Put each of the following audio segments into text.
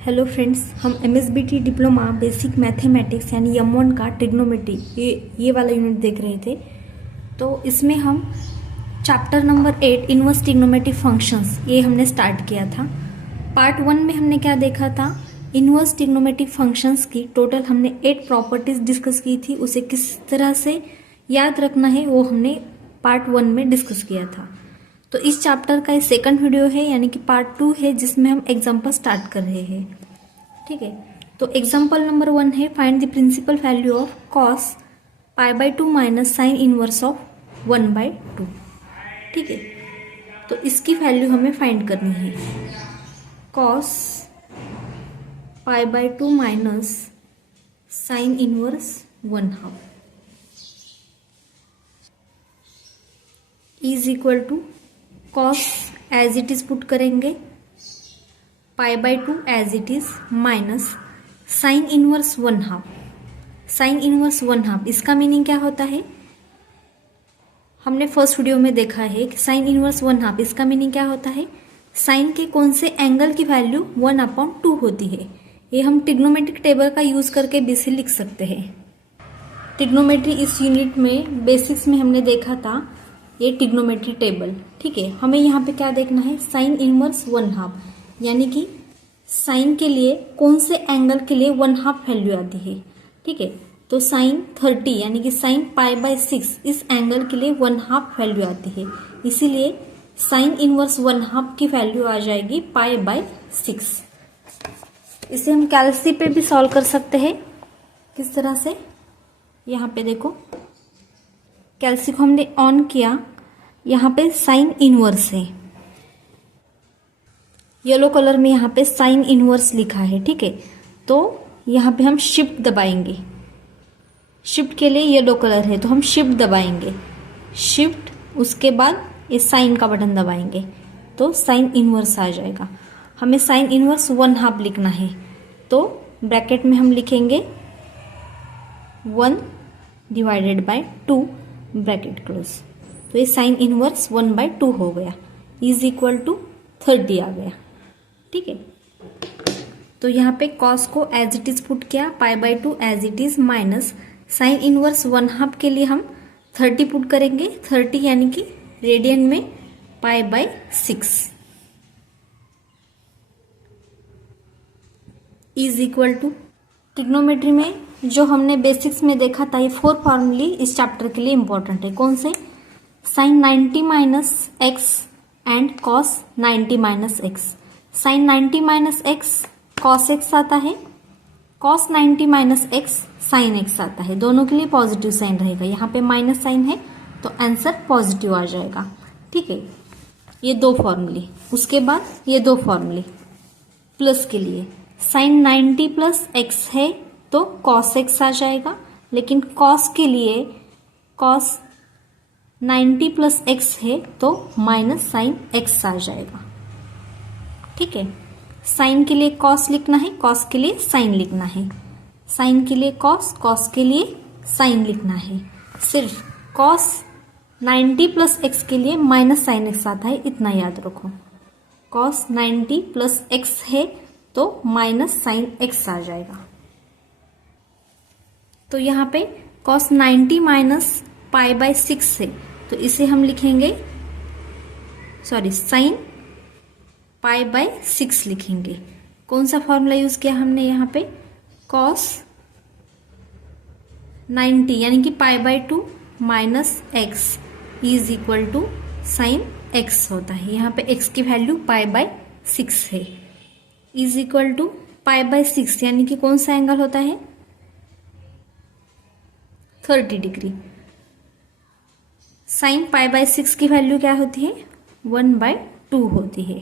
Hello friends, हम MSBT diploma basic mathematics यानी M1 का ट्रिग्नोमेट्री ये वाला यूनिट देख रहे थे। तो इसमें हम chapter number 8 inverse trigonometric functions ये हमने स्टार्ट किया था। पार्ट 1 में हमने क्या देखा था, इनवर्स ट्रिग्नोमेट्रिक फंक्शंस की टोटल हमने 8 प्रॉपर्टीज डिस्कस की थी। उसे किस तरह से याद रखना है वो हमने पार्ट 1 में डिस्कस किया था। तो इस चैप्टर का सेकंड वीडियो है यानी कि पार्ट 2 है, जिसमें हम एग्जाम्पल स्टार्ट कर रहे हैं। ठीक है, तो एग्जाम्पल नंबर 1 है, find the principal value of cos π/2 minus sine inverse of 1/2। ठीक है, तो इसकी वैल्यू हमें फाइंड करनी है। Cos π/2 minus sine inverse 1/2 is equal to cos as it is put करेंगे, π/2 as it is minus sine inverse 1/2। Sine inverse 1/2 इसका meaning क्या होता है, हमने फर्स्ट वीडियो में देखा है कि साइन इनवर्स 1/2 इसका मीनिंग क्या होता है, साइन के कौन से एंगल की वैल्यू 1/2 होती है। ये हम ट्रिग्नोमेट्रिक टेबल का यूज करके भी से लिख सकते हैं। ट्रिग्नोमेट्री इस यूनिट में बेसिक्स में हमने देखा था ये ट्रिग्नोमेट्री टेबल। ठीक है, हमें यहाँ पे क्या देखना है, साइन इनवर्स 1/2 यानी कि साइन के लिए कौन से एंगल के लिए 1/2 वैल्यू आती है। ठीक है, तो साइन 30 यानी कि साइन π/6 इस एंगल के लिए 1/2 वैल्यू आती है, इसीलिए साइन इनवर्स 1/2 की वैल्यू आ जाएगी π/6। इसे हम कैल्सी पे भी सॉल्व कर सकते हैं। किस तरह से, यहाँ पे देखो कैल्सी को हमने ऑन किया, यहाँ पे साइन इनवर्स है, येलो कलर में यहाँ पे साइन इनवर्स लिखा है। ठीक है, तो यहाँ पे हम शिफ्ट दबाएंगे, शिफ्ट के लिए येलो कलर है तो हम शिफ्ट दबाएंगे, शिफ्ट उसके बाद ये साइन का बटन दबाएंगे तो साइन इनवर्स आ जाएगा। हमें साइन इनवर्स 1/2 लिखना है, तो ब्रैकेट में हम लिखेंगे 1/2 ब्रैकेट क्लोज, तो ये साइन इनवर्स 1/2 हो गया, इज इक्वल टू 30 आ गया। ठीक है, तो यहाँ पे कॉस को एज इट इज पुट किया, π/2 as it is minus sine inverse 1/2 के लिए हम 30 पुट करेंगे, 30 यानी कि रेडियन में π/6 इज इक्वल टू, ट्रिग्नोमेट्री में जो हमने बेसिक्स में देखा था ये 4 फॉर्मूले इस चैप्टर के लिए इंपॉर्टेंट है। कौन से, sine 90 minus x and cos 90 minus x. Sine 90 minus x cos x आता है, cos 90 minus x sine x आता है, दोनों के लिए पॉजिटिव साइन रहेगा। यहाँ पे माइनस साइन है तो आंसर पॉजिटिव आ जाएगा। ठीक है, ये 2 फॉर्मूले, उसके बाद ये 2 फॉर्मूले प्लस के लिए, साइन 90 प्लस एक्स है तो कॉस एक्स आ जाएगा, लेकिन कॉस के लिए कॉस 90 प्लस एक्स है तो माइनस साइन एक्स आ जाएगा। ठीक है, साइन के लिए कॉस लिखना है, कॉस के लिए साइन लिखना है, साइन के लिए कॉस, कॉस के लिए साइन लिखना है। सिर्फ कॉस 90 प्लस एक्स के लिए माइनस साइन एक्स आता है, इतना याद रखो। कॉस 90 प्लस एक्स है तो माइनस साइन एक्स आ जाएगा। तो यहाँ पे cos 90 माइनस π/6 है तो इसे हम लिखेंगे, सॉरी साइन π/6 लिखेंगे। कौन सा फॉर्मूला यूज किया हमने यहाँ पे, cos 90 यानी कि π/2 minus x is equal to sine x होता है। यहाँ पे x की वैल्यू π/6 है, इज इक्वल टू π/6 यानी कि कौन सा एंगल होता है, 30 डिग्री। साइन π/6 की वैल्यू क्या होती है, 1/2 होती है।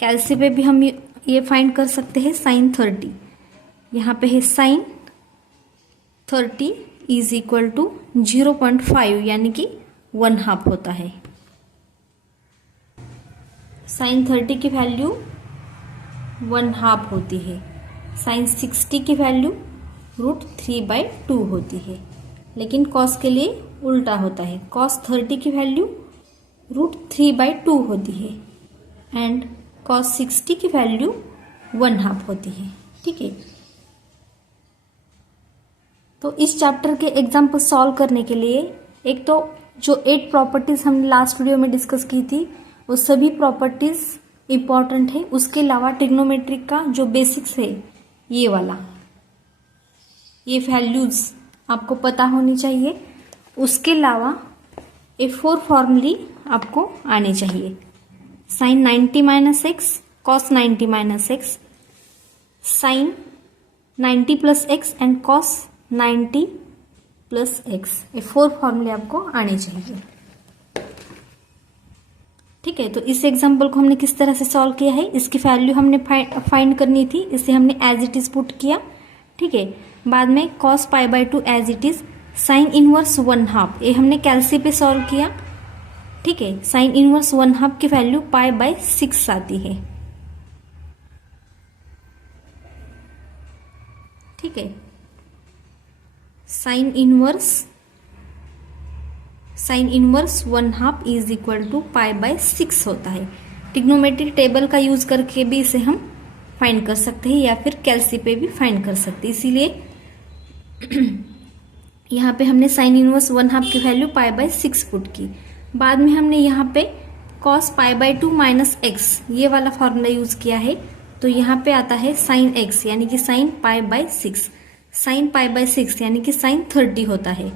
कैल्सी पे भी हम ये फाइंड कर सकते हैं, साइन 30, यहाँ पे है साइन 30 इज इक्वल टू 0.5 यानी कि 1/2 होता है। साइन 30 की वैल्यू 1/2 होती है, साइन 60 की वैल्यू √3/2 होती है, लेकिन कॉस के लिए उल्टा होता है, कॉस 30 की वैल्यू √3/2 होती है एंड cos 60 की वैल्यू 1/2 होती है। ठीक है, तो इस चैप्टर के एग्जाम्पल सॉल्व करने के लिए एक तो जो 8 प्रॉपर्टीज हमने लास्ट वीडियो में डिस्कस की थी वो सभी प्रॉपर्टीज इंपॉर्टेंट है। उसके अलावा ट्रिग्नोमेट्रिक का जो बेसिक्स है ये वाला, ये वैल्यूज आपको पता होनी चाहिए। उसके अलावा ये 4 फॉर्मूले आपको आने चाहिए। Sine 90 minus x, cos 90 minus x, sine 90 plus x and cos 90 plus x, ये 4 फॉर्मूले आपको आने चाहिए। ठीक है, तो इस एग्जाम्पल को हमने किस तरह से सॉल्व किया है, इसकी वैल्यू हमने फाइंड करनी थी, इसे हमने एज इट इज पुट किया। ठीक है, बाद में cos π/2 as it is, sine inverse 1/2 ये हमने कैलसी पे सॉल्व किया। ठीक है, साइन इनवर्स 1/2 की वैल्यू π/6 आती है। ठीक है, sine inverse 1/2 is equal to π/6 होता है। ट्रिग्नोमेट्रिक टेबल का यूज करके भी इसे हम फाइंड कर सकते हैं या फिर कैलसी पे भी फाइंड कर सकते हैं। इसीलिए यहाँ पे हमने साइन इनवर्स 1/2 की वैल्यू π/6 पुट की। बाद में हमने यहाँ पे cos π/2 माइनस एक्स ये वाला फॉर्मूला यूज किया है, तो यहाँ पे आता है साइन एक्स यानी कि साइन π/6। साइन π/6 यानी कि साइन 30 होता है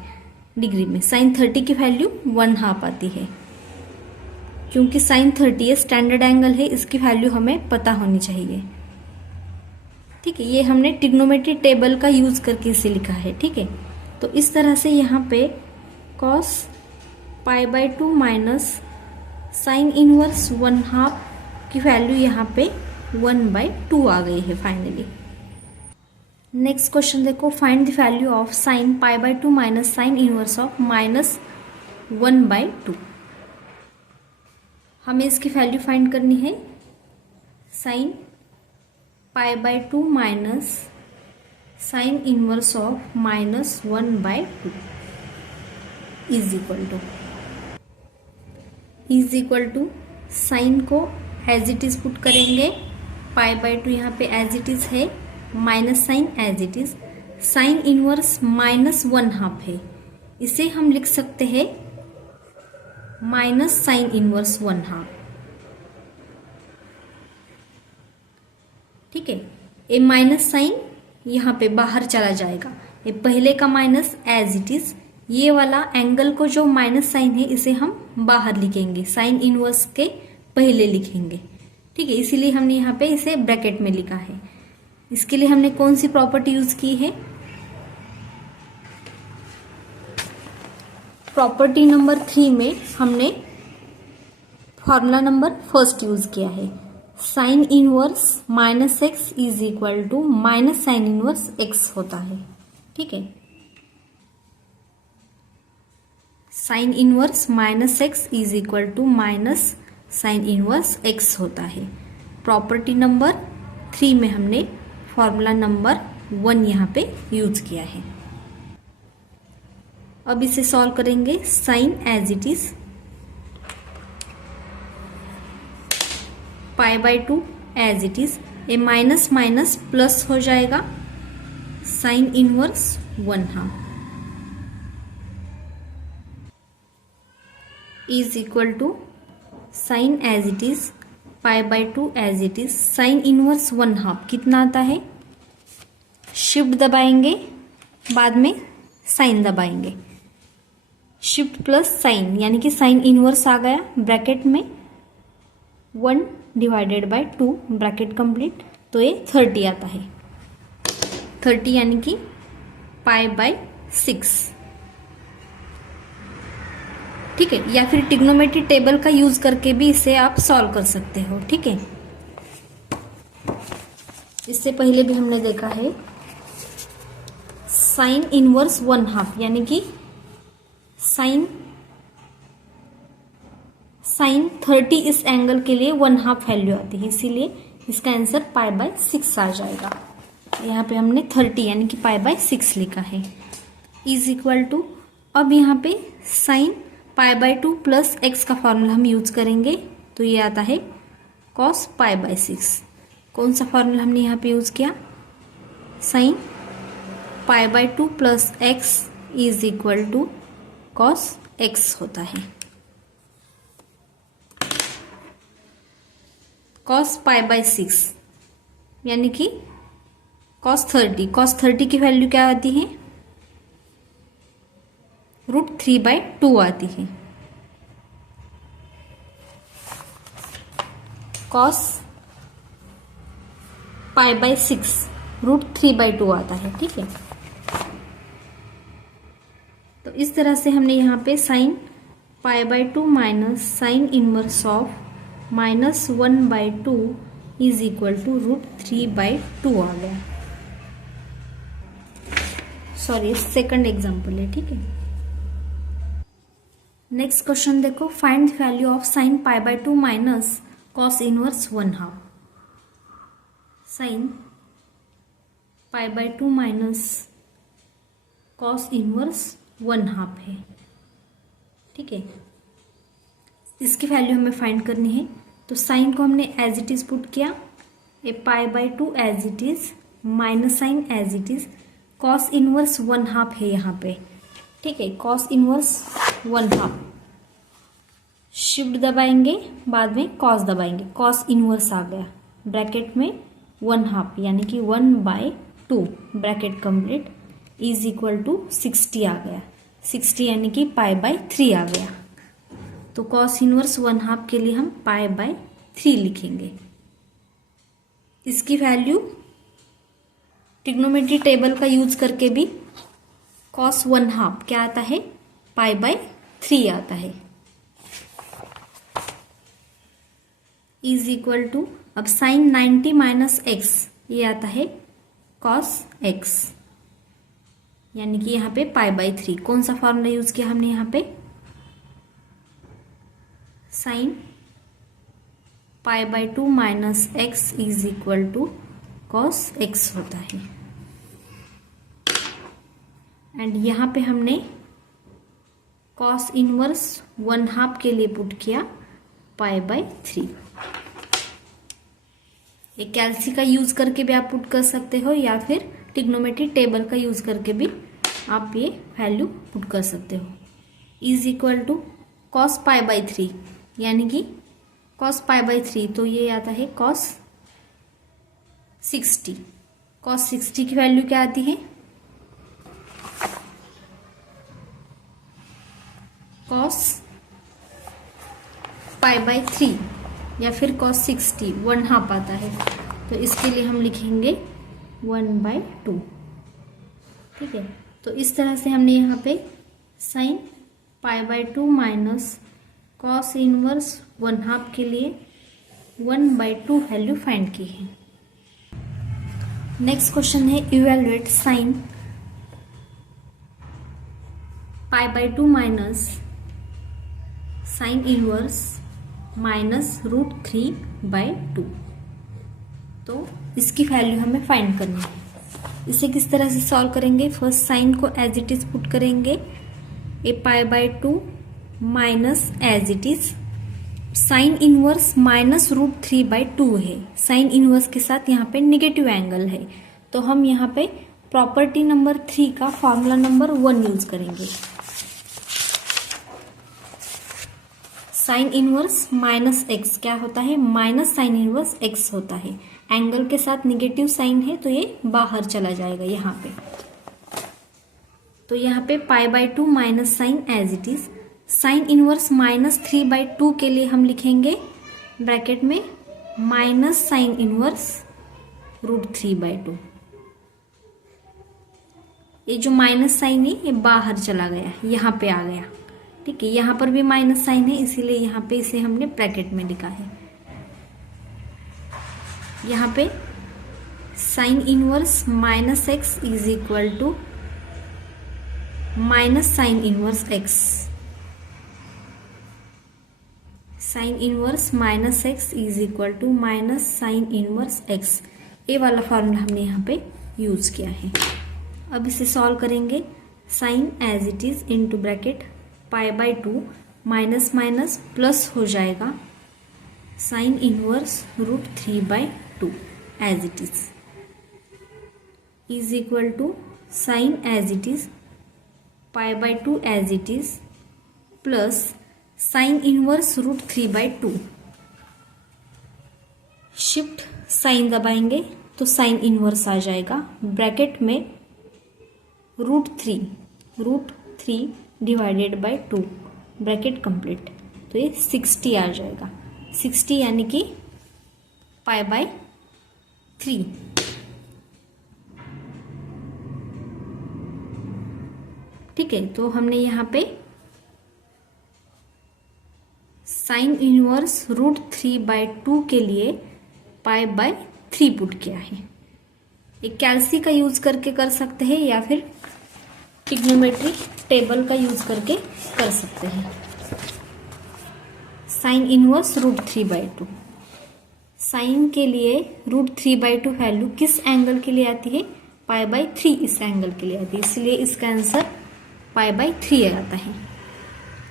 डिग्री में। साइन 30 की वैल्यू 1/2 आती है। क्योंकि साइन 30 ये स्टैंडर्ड एंगल है, इसकी वैल्यू हमें पता होनी चाहिए। ठीक है, ये हमने ट्रिग्नोमेट्री टेबल का यूज करके इसे लिखा है। ठीक है, तो इस तरह से यहाँ पे cos π/2 माइनस साइन इनवर्स 1/2 की वैल्यू यहाँ पे 1/2 आ गई है फाइनली। नेक्स्ट क्वेश्चन देखो, find the value of sine π/2 minus sine inverse of -1/2। हमें इसकी वैल्यू फाइंड करनी है। Sine π/2 minus sine inverse of -1/2 is equal to sine को एज इट इज पुट करेंगे। π/2 यहाँ पे एज इट इज है, minus sine as it is, sine inverse -1/2 है, इसे हम लिख सकते हैं माइनस साइन इनवर्स 1/2। ठीक है, ये माइनस साइन यहाँ पे बाहर चला जाएगा, ये पहले का माइनस एज इट इज, ये वाला एंगल को जो माइनस साइन है इसे हम बाहर लिखेंगे, साइन इनवर्स के पहले लिखेंगे। ठीक है, इसीलिए हमने यहाँ पे इसे ब्रैकेट में लिखा है। इसके लिए हमने कौन सी प्रॉपर्टी यूज की है, प्रॉपर्टी नंबर 3 में हमने फॉर्मूला नंबर फर्स्ट यूज किया है। Sine inverse minus x is equal to minus sine inverse x होता है। ठीक है, sine inverse minus x is equal to minus sine inverse x होता है। प्रॉपर्टी नंबर 3 में हमने फॉर्मूला नंबर 1 यहाँ पे यूज किया है। अब इसे सॉल्व करेंगे। Sine as it is, π/2 as it is, a minus minus plus हो जाएगा, sine inverse 1/2 is equal to sine as it is, π/2 as it is, sine inverse 1/2 कितना आता है, शिफ्ट दबाएंगे, बाद में साइन दबाएंगे, शिफ्ट प्लस साइन यानी कि साइन इनवर्स आ गया, ब्रैकेट में 1/2 ब्रैकेट कंप्लीट, तो ये 30 आता है। 30 यानी कि π/6। ठीक है, या फिर ट्रिग्नोमेट्री टेबल का यूज करके भी इसे आप सॉल्व कर सकते हो। ठीक है, इससे पहले भी हमने देखा है साइन इनवर्स 1/2 यानी कि साइन 30 इस एंगल के लिए 1/2 वैल्यू आती है, इसीलिए इसका आंसर π/6 आ जाएगा। यहाँ पे हमने 30 यानी कि π/6 लिखा है, इज इक्वल टू, अब यहाँ पे साइन π/2 प्लस एक्स का फॉर्मूला हम यूज करेंगे, तो ये आता है cos π/6। कौन सा फॉर्मूला हमने यहाँ पे यूज़ किया, sine π/2 plus x is equal to cos x होता है। cos π/6 यानी कि cos 30 की वैल्यू क्या आती है, √3/2 आती है। cos π/6 √3/2 आता है, ठीक है। तो इस तरह से हमने यहाँ पे sine π/2 minus sine inverse of -1/2 is equal to √3/2 आ गया। सॉरी, सेकंड एग्जाम्पल है, ठीक है। नेक्स्ट क्वेश्चन देखो, find the value of sine π/2 minus cos inverse 1/2। Sine π/2 minus cos inverse 1/2 है, ठीक है। इसकी वैल्यू हमें फाइंड करनी है। तो साइन को हमने एज इट इज पुट किया, a π/2 as it is minus sine as it is, cos inverse 1/2 है यहाँ पे, ठीक है। कॉस इनवर्स 1/2, शिफ्ट दबाएंगे, बाद में कॉस दबाएंगे, कॉस इनवर्स आ गया, ब्रैकेट में 1/2 यानी कि 1/2 bracket complete is equal to 60 आ गया। 60 यानी कि π/3 आ गया। तो कॉस इनवर्स 1/2 के लिए हम π/3 लिखेंगे। इसकी वैल्यू ट्रिग्नोमेट्री टेबल का यूज करके भी कॉस 1/2 क्या आता है, π/3 आता है, इज इक्वल टू, अब साइन 90 माइनस एक्स ये आता है कॉस एक्स, यानी कि यहाँ पे π/3। कौन सा फॉर्मूला यूज किया हमने यहाँ पे, sine π/2 minus x is equal to cos x होता है। एंड यहाँ पे हमने कॉस इनवर्स 1/2 के लिए पुट किया π/3। ये कैल्सी का यूज करके भी आप पुट कर सकते हो, या फिर ट्रिग्नोमेट्री टेबल का यूज करके भी आप ये वैल्यू पुट कर सकते हो। इज इक्वल टू कॉस π/3 यानी कि कॉस π/3, तो ये आता है कॉस 60। कॉस 60 की वैल्यू क्या आती है, कॉस π/3 या फिर कॉस 60 1/2 आता है, तो इसके लिए हम लिखेंगे 1/2, ठीक है। तो इस तरह से हमने यहाँ पे साइन π/2 माइनस कॉस इनवर्स 1/2 के लिए 1/2 वैल्यू फाइंड की है। नेक्स्ट क्वेश्चन है, evaluate sine π/2 minus sine inverse minus √3/2। तो इसकी वैल्यू हमें फाइंड करनी है। इसे किस तरह से सॉल्व करेंगे, फर्स्ट साइन को एज इट इज पुट करेंगे, a π/2 minus as it is sine inverse minus √3/2 है। साइन इनवर्स के साथ यहाँ पे निगेटिव एंगल है, तो हम यहाँ पे प्रॉपर्टी नंबर 3 का फॉर्मूला नंबर 1 यूज करेंगे। साइन इनवर्स माइनस एक्स क्या होता है, माइनस साइन इनवर्स एक्स होता है। एंगल के साथ निगेटिव साइन है तो ये बाहर चला जाएगा यहाँ पे। तो यहाँ पे π/2 minus sine as it is, sine inverse -3/2 के लिए हम लिखेंगे ब्रैकेट में माइनस साइन इनवर्स √3/2। ये जो माइनस साइन है ये बाहर चला गया, यहाँ पे आ गया, ठीक है। यहाँ पर भी माइनस साइन है, इसीलिए यहाँ पे इसे हमने ब्रैकेट में लिखा है। यहाँ पे sine inverse minus x is equal to minus sine inverse x. Sine inverse minus x is equal to minus sine inverse x, ये वाला फॉर्मूला हमने यहाँ पे यूज किया है। अब इसे सॉल्व करेंगे, sine as it is into bracket π/2 minus minus plus हो जाएगा sine inverse √3/2। As it is equal to sine as it is pi by 2 as it is plus sine inverse √3/2। Shift sine दबाएंगे तो sine inverse आ जाएगा, bracket में √3 divided by 2, bracket complete. तो ये 60 आ जाएगा, 60 यानी कि π/3। ठीक है, तो हमने यहाँ पे साइन इनवर्स √3/2 के लिए π/3 पुट किया है। एक कैल्सी का यूज करके कर सकते हैं या फिर ट्रिग्नोमेट्री टेबल का यूज करके कर सकते हैं। साइन इनवर्स √3/2, साइन के लिए √3/2 वैल्यू किस एंगल के लिए आती है? π/3 इस एंगल के लिए आती है, इसलिए इसका आंसर π/3 आता है।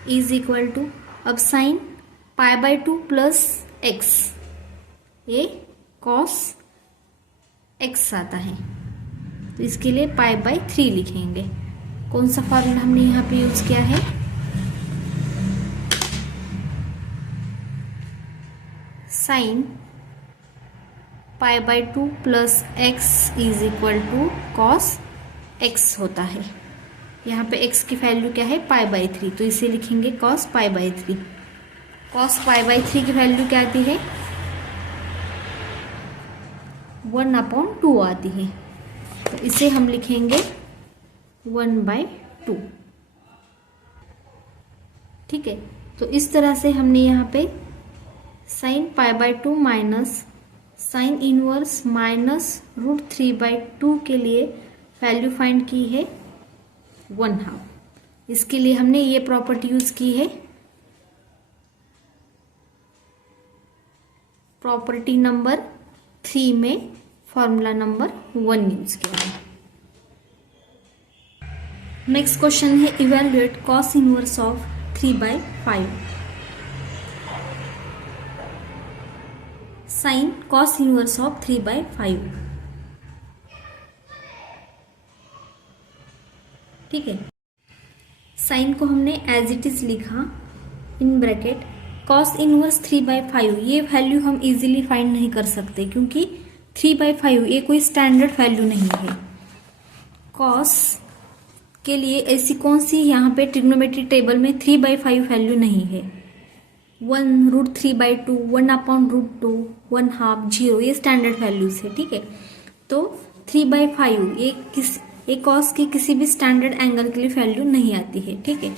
इज इक्वल टू, अब साइन π/2 प्लस x, ये cos x आता है, तो इसके लिए π/3 लिखेंगे। कौन सा फॉर्मूला हमने यहाँ पे यूज किया है? Sine π/2 plus x is equal to cos x होता है। यहाँ पे x की वैल्यू क्या है? π/3, तो इसे लिखेंगे cos π/3। cos π/3 की वैल्यू क्या आती है? 1/2 आती है, तो इसे हम लिखेंगे 1/2। ठीक है, तो इस तरह से हमने यहाँ पे sine π/2 minus sine inverse minus √3/2 के लिए वैल्यू फाइंड की है 1/2। इसके लिए हमने ये प्रॉपर्टी यूज की है, प्रॉपर्टी नंबर 3 में फॉर्मूला नंबर 1 यूज किया है। नेक्स्ट क्वेश्चन है evaluate cos inverse of 3/5। Sign cos inverse of 3/5। ठीक है, साइन को हमने एज इट इज लिखा इन ब्रैकेट, कॉस इनवर्स 3/5 ये वैल्यू हम इजीली फाइंड नहीं कर सकते क्योंकि 3/5 ये कोई स्टैंडर्ड वैल्यू नहीं है। कॉस के लिए ऐसी कौन सी यहाँ पे ट्रिग्नोमेट्री टेबल में 3/5 वैल्यू नहीं है? 1 √3/2, 1/√2, 1/2, 0 ये स्टैंडर्ड वैल्यूज है। ठीक है, तो 3/5 ये कॉस के किसी भी स्टैंडर्ड एंगल के लिए वैल्यू नहीं आती है। ठीक है,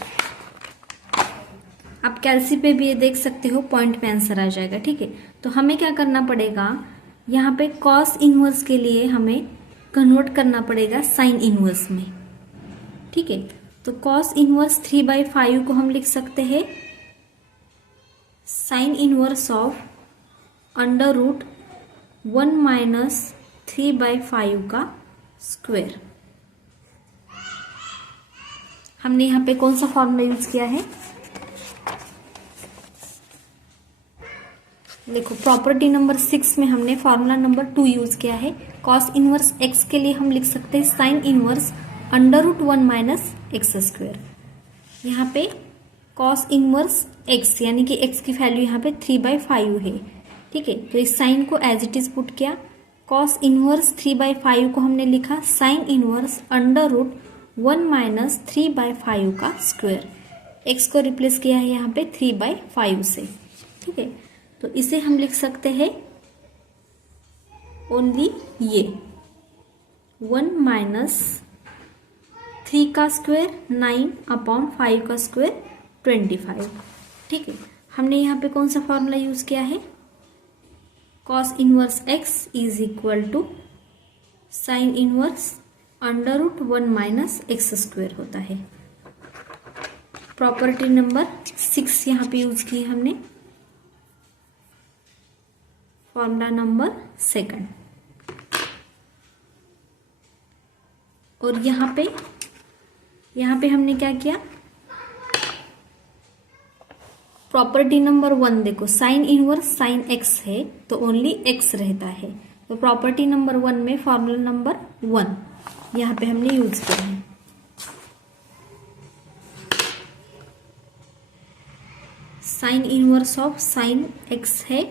आप कैल्सी पे भी ये देख सकते हो, पॉइंट पे आंसर आ जाएगा। ठीक है, तो हमें क्या करना पड़ेगा, यहाँ पे कॉस इनवर्स के लिए हमें कन्वर्ट करना पड़ेगा साइन इनवर्स में। ठीक है, तो कॉस इनवर्स 3/5 को हम लिख सकते हैं साइन इनवर्स ऑफ √1 माइनस 3/5 का स्क्वायर। हमने यहाँ पे कौन सा फॉर्मूला यूज किया है? देखो, प्रॉपर्टी नंबर 6 में हमने फॉर्मूला नंबर 2 यूज किया है। कॉस इनवर्स x के लिए हम लिख सकते हैं sign inverse √1 minus x square. यहाँ पे कॉस इनवर्स x यानी कि x की वैल्यू यहाँ पे 3/5 है। ठीक है, तो इस साइन को एज इट इज पुट किया, कॉस इनवर्स 3/5 को हमने लिखा साइन इनवर्स √1 माइनस 3/5 का स्क्वायर। x को रिप्लेस किया है यहाँ पे 3/5 से। ठीक है, तो इसे हम लिख सकते हैं ओनली ये 1 माइनस 3 का स्क्वायर 9/5 का स्क्वायर 25। ठीक है, हमने यहाँ पे कौन सा फॉर्मूला यूज किया है? Cos inverse x is equal to sine inverse √1 minus x square होता है। प्रॉपर्टी नंबर 6 यहाँ पे यूज की हमने, फॉर्मूला नंबर 2। और यहाँ पे हमने क्या किया, प्रॉपर्टी नंबर 1 देखो, साइन इनवर्स साइन x है तो ओनली x रहता है, तो प्रॉपर्टी नंबर 1 में फॉर्मूला नंबर 1 यहाँ पे हमने यूज किया है। Sine inverse of sine x है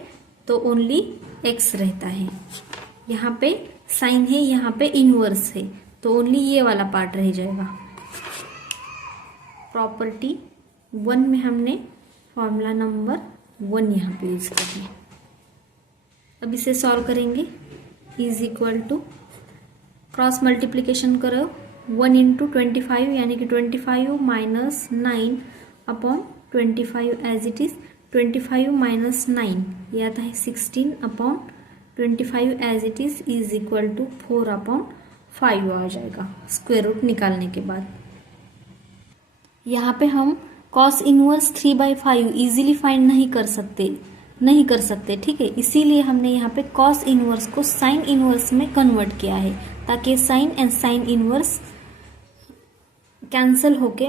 तो ओनली एक्स रहता है। यहाँ पे साइन है, यहाँ पे इनवर्स है तो ओनली ये वाला पार्ट रह जाएगा। प्रॉपर्टी 1 में हमने फॉर्मूला नंबर 1 यहाँ पे यूज किया है। अब इसे सॉल्व करेंगे। Is equal to cross multiplication करो 1 इंटू 25 यानी कि 25 minus 9 upon 25 as it is 25 minus 9 ये आता है 16 upon 25 as it is equal to 4 upon 5 आ जाएगा स्क्वायर रूट निकालने के बाद। यहाँ पे हम कॉस इनवर्स 3/5 इजीली फाइंड नहीं कर सकते ठीक है। इसीलिए हमने यहाँ पे कॉस इनवर्स को साइन इनवर्स में कन्वर्ट किया है ताकि sine and sine inverse cancel होके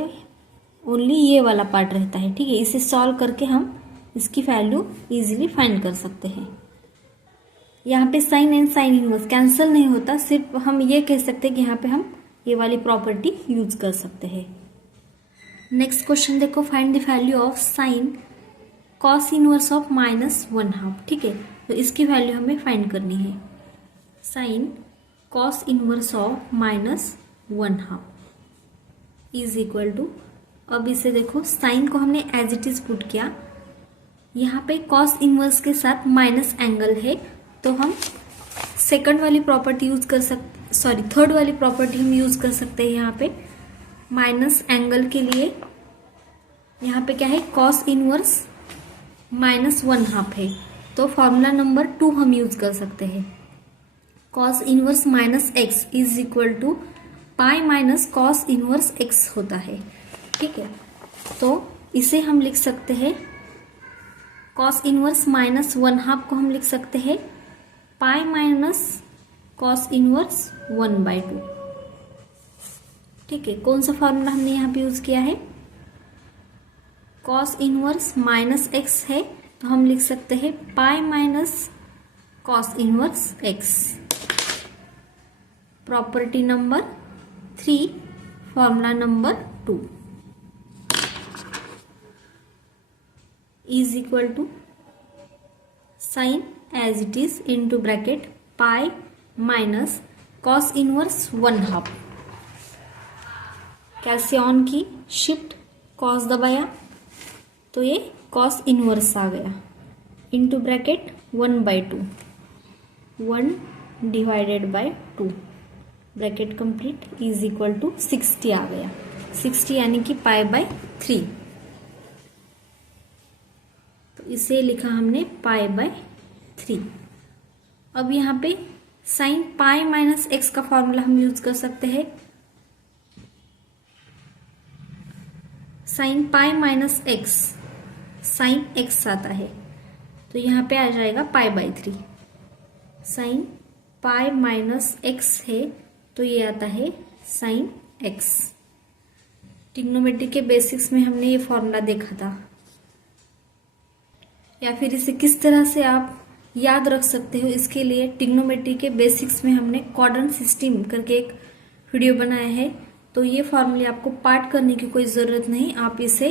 ओनली ये वाला पार्ट रहता है ठीक है। इसे सॉल्व करके हम इसकी वैल्यू इजीली फाइंड कर सकते हैं। यहाँ पे sine and sine inverse cancel नहीं होता, सिर्फ हम ये कह सकते हैं कि यहाँ पे हम ये वाली प्रॉपर्टी यूज कर सकते हैं। नेक्स्ट क्वेश्चन देखो, find the value of sign cos inverse of -1/2 ठीक है। तो इसकी वैल्यू हमें फाइंड करनी है। Sine cos inverse of -1/2 is equal to, अब इसे देखो साइन को हमने एज इट इज पुट किया, यहाँ पे कॉस इनवर्स के साथ माइनस एंगल है तो हम सेकंड वाली प्रॉपर्टी यूज कर सकते, सॉरी थर्ड वाली प्रॉपर्टी हम यूज कर सकते हैं। यहाँ पे माइनस एंगल के लिए यहाँ पे क्या है, कॉस इनवर्स -1/2 है तो फॉर्मूला नंबर 2 हम यूज कर सकते हैं। Cos inverse minus x is equal to pi minus cos inverse x होता है ठीक है। तो इसे हम लिख सकते हैं, कॉस इनवर्स -1/2 को हम लिख सकते हैं पाई माइनस कॉस इनवर्स 1/2 ठीक है। कौन सा फॉर्मूला हमने यहाँ पे यूज किया है, कॉस इनवर्स -x है तो हम लिख सकते हैं pi minus cos inverse x। Property number 3 formula number 2 is equal to sine as it is into bracket pi minus cos inverse 1/2। कैसे ऑन की, शिफ्ट कॉस दबाया तो ये कॉस इनवर्स आ गया into bracket 1/2 1 divided by 2 bracket complete is equal to 60 आ गया। 60 यानी कि π/3 तो इसे लिखा हमने π/3। अब यहाँ पे साइन पाई माइनस एक्स का फॉर्मूला हम यूज कर सकते हैं। Sine pi minus x sine x आता है तो यहाँ पे आ जाएगा π/3। साइन पाई माइनस एक्स है तो ये आता है साइन एक्स। ट्रिग्नोमेट्री के बेसिक्स में हमने ये फॉर्मूला देखा था, या फिर इसे किस तरह से आप याद रख सकते हो इसके लिए ट्रिग्नोमेट्री के बेसिक्स में हमने क्वाड्रेंट सिस्टम करके एक वीडियो बनाया है। तो ये फॉर्मूले आपको पार्ट करने की कोई ज़रूरत नहीं, आप इसे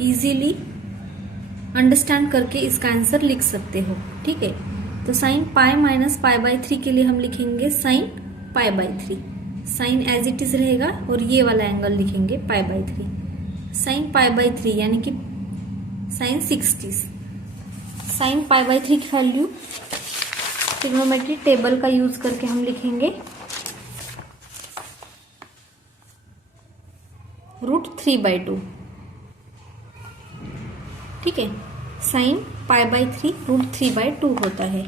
इजीली अंडरस्टैंड करके इसका आंसर लिख सकते हो ठीक है। तो साइन पाई माइनस π/3 के लिए हम लिखेंगे sine π/3, sine as it is रहेगा और ये वाला एंगल लिखेंगे π/3। साइन π/3 यानी कि साइन 60। साइन π/3 की वैल्यू ट्रिग्नोमेट्री टेबल का यूज करके हम लिखेंगे √3/2 ठीक है। साइन π/3 √3/2 होता है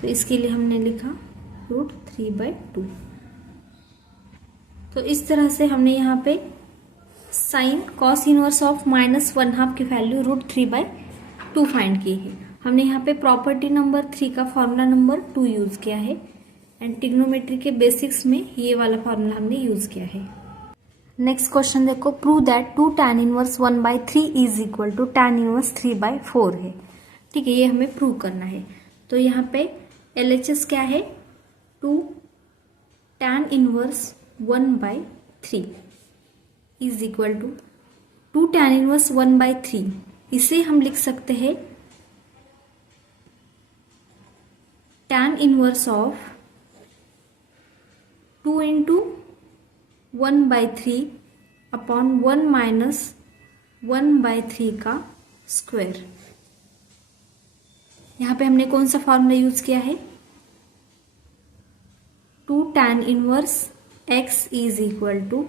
तो इसके लिए हमने लिखा √3/2। तो इस तरह से हमने यहाँ पे साइन कॉस इनवर्स ऑफ -1/2 की वैल्यू √3/2 फाइंड की है। हमने यहाँ पे प्रॉपर्टी नंबर 3 का फॉर्मूला नंबर 2 यूज किया है एंड ट्रिग्नोमेट्री के बेसिक्स में ये वाला फॉर्मूला हमने यूज किया है। नेक्स्ट क्वेश्चन देखो, prove that 2 tan inverse 1/3 is equal to tan inverse 3/4 है ठीक है। ये हमें प्रूव करना है। तो यहाँ पे LHS क्या है 2 tan inverse 1/3 is equal to 2 tan inverse 1/3। इसे हम लिख सकते हैं tan inverse of 2 into 1/3 upon 1 minus 1/3 का स्क्वायर। यहाँ पे हमने कौन सा फॉर्मूला यूज किया है 2 tan inverse x is equal to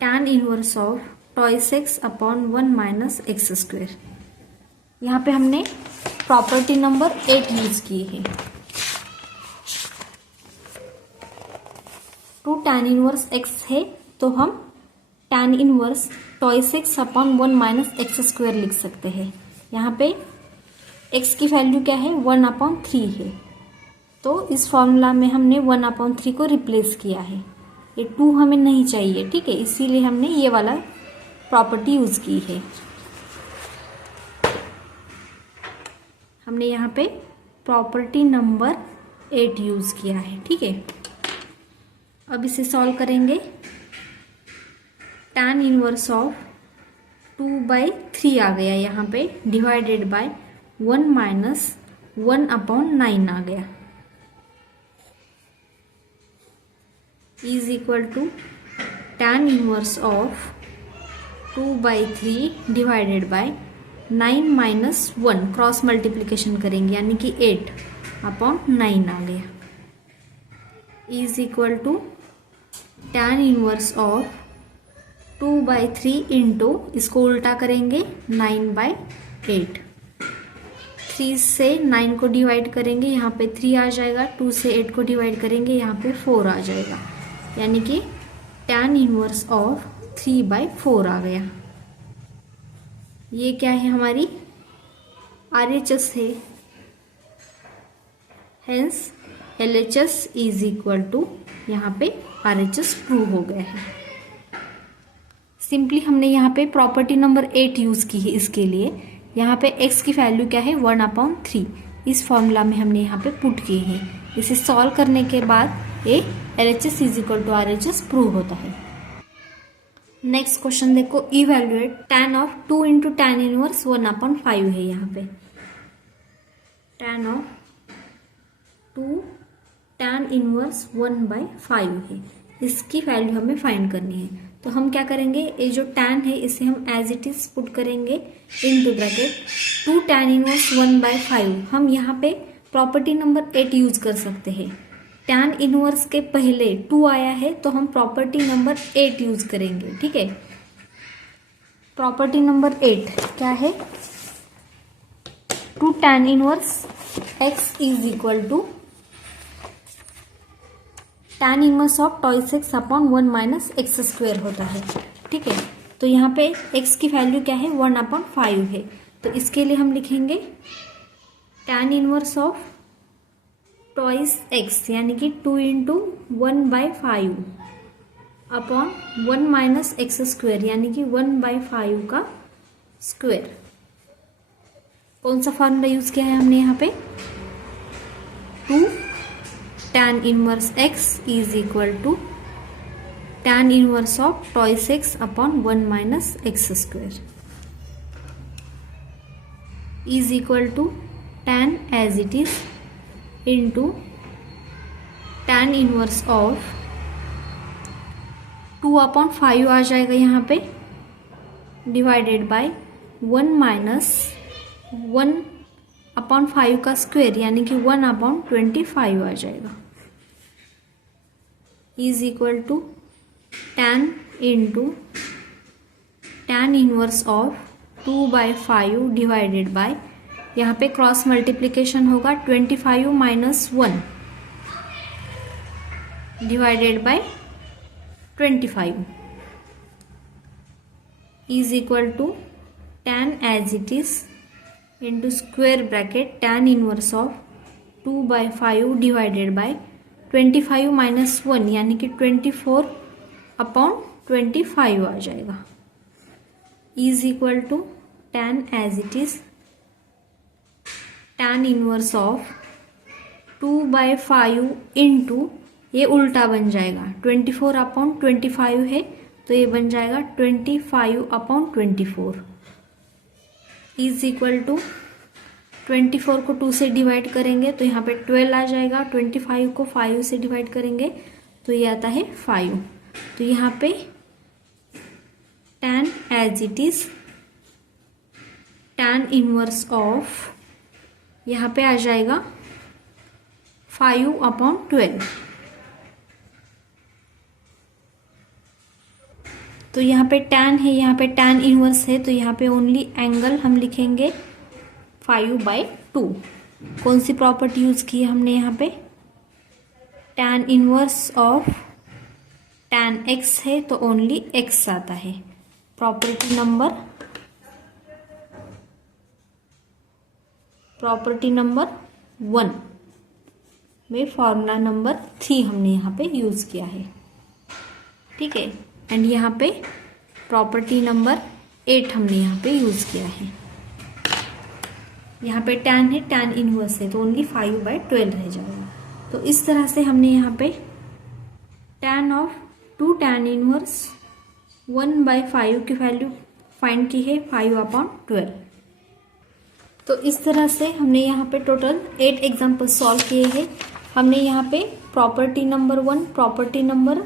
tan inverse of twice x upon 1 minus x square. यहाँ पे हमने प्रॉपर्टी नंबर 8 यूज की है। 2 tan इनवर्स x है तो हम tan inverse twice x upon 1 minus x square लिख सकते हैं। यहाँ पे x की वैल्यू क्या है 1/3 है, तो इस फॉर्मूला में हमने 1/3 को रिप्लेस किया है। ये 2 हमें नहीं चाहिए, ठीक है, इसीलिए हमने ये वाला प्रॉपर्टी यूज की है। हमने यहाँ पे प्रॉपर्टी नंबर 8 यूज किया है, ठीक है। अब इसे सॉल्व करेंगे। tan इनवर्स ऑफ 2/3 आ गया यहाँ पे, डिवाइडेड बाय 1 माइनस 1/9 आ गया, is equal to tan inverse of 2/3 divided by 9 minus 1 cross multiplication करेंगे यानी कि 8/9 आ गया, is equal to tan inverse of 2/3 into, इसको उल्टा करेंगे 9/8। 3 से 9 को डिवाइड करेंगे, यहाँ पे 3 आ जाएगा। 2 से 8 को डिवाइड करेंगे, यहाँ पे 4 आ जाएगा, यानी कि tan इनवर्स ऑफ 3/4 आ गया। ये क्या है हमारी RHS है, hence LHS is equal to, यहाँ पे RHS प्रूव हो गया है। सिंपली हमने यहाँ पे प्रॉपर्टी नंबर 8 यूज की है इसके लिए। यहाँ पे x की वैल्यू क्या है 1/3, इस फॉर्मूला में हमने यहाँ पे पुट किए हैं। इसे सॉल्व करने के बाद ये LHS is equal to RHS prove होता है। नेक्स्ट क्वेश्चन देखो, evaluate tan of 2 into tan inverse 1/5 है। यहाँ पे tan ऑफ 2 tan इनवर्स 1/5 है, इसकी वैल्यू हमें फाइंड करनी है। तो हम क्या करेंगे, ये जो tan है इसे हम एज इट इज पुट करेंगे इनटू ब्रैकेट 2 tan इनवर्स 1/5। हम यहाँ पे प्रॉपर्टी नंबर 8 यूज कर सकते हैं। tan इनवर्स के पहले 2 आया है तो हम प्रॉपर्टी नंबर 8 यूज करेंगे, ठीक है। प्रॉपर्टी नंबर 8 क्या है 2 tan inverse x is equal to tan inverse of twice x upon 1 minus x square होता है, ठीक है। तो यहाँ पे x की वैल्यू क्या है 1/5 है, तो इसके लिए हम लिखेंगे tan inverse of twice x यानी कि 2 into 1/5 upon 1 minus x square यानी कि 1/5 का स्क्वायर। कौन सा फॉर्मूला यूज किया है हमने यहाँ पे 2 tan inverse x is equal to tan inverse of twice x upon 1 minus x square is equal to tan as it is into tan inverse of 2/5 आ जाएगा यहाँ पे, डिवाइडेड बाय 1 माइनस 1/5 का स्क्वायर यानी कि 1/25 आ जाएगा, is equal to tan into tan inverse of 2/5 divided by, यहाँ पे क्रॉस मल्टीप्लिकेशन होगा 25 minus 1 divided by 25 is equal to tan as it is into square bracket tan inverse of 2/5 divided by 25 minus 1 यानी कि 24/25 आ जाएगा, is equal to tan as it is tan inverse of 2/5 into, ये उल्टा बन जाएगा, 24/25 है तो ये बन जाएगा 25/24 इज इक्वल टू 24 को 2 से डिवाइड करेंगे तो यहाँ पे 12 आ जाएगा, 25 को 5 से डिवाइड करेंगे तो ये आता है 5। तो यहाँ पे tan as it is tan inverse of, यहाँ पे आ जाएगा 5/12। तो यहाँ पे tan है, यहाँ पे tan इनवर्स है तो यहाँ पे ओनली एंगल हम लिखेंगे 5/2। कौन सी प्रॉपर्टी यूज की है हमने यहाँ पे, tan inverse of tan x है तो ओनली x आता है। प्रॉपर्टी नंबर 1 में फॉर्मूला नंबर 3 हमने यहाँ पे यूज किया है, ठीक है। एंड यहाँ पे प्रॉपर्टी नंबर 8 हमने यहाँ पे यूज किया है। यहाँ पे tan है, tan इनवर्स है तो ओनली 5/12 रह जाएगा। तो इस तरह से हमने यहाँ पे tan ऑफ 2 tan इनवर्स 1/5 की वैल्यू फाइंड की है 5/12। तो इस तरह से हमने यहाँ पे टोटल 8 एग्जाम्पल सॉल्व किए हैं। हमने यहाँ पे property number 1, property number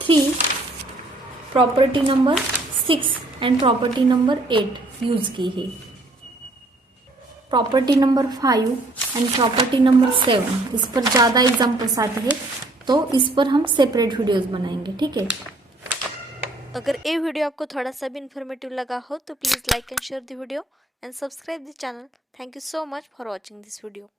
3, property number 6 and property number 8 use की है। Property number 5 and property number 7 इस पर ज़्यादा एग्जाम्पल्स आते हैं तो इस पर हम सेपरेट वीडियोस बनाएंगे, ठीक है। अगर ये वीडियो आपको थोड़ा सा भी इन्फॉर्मेटिव लगा हो तो please like and share the video and subscribe the channel. Thank you so much for watching this video.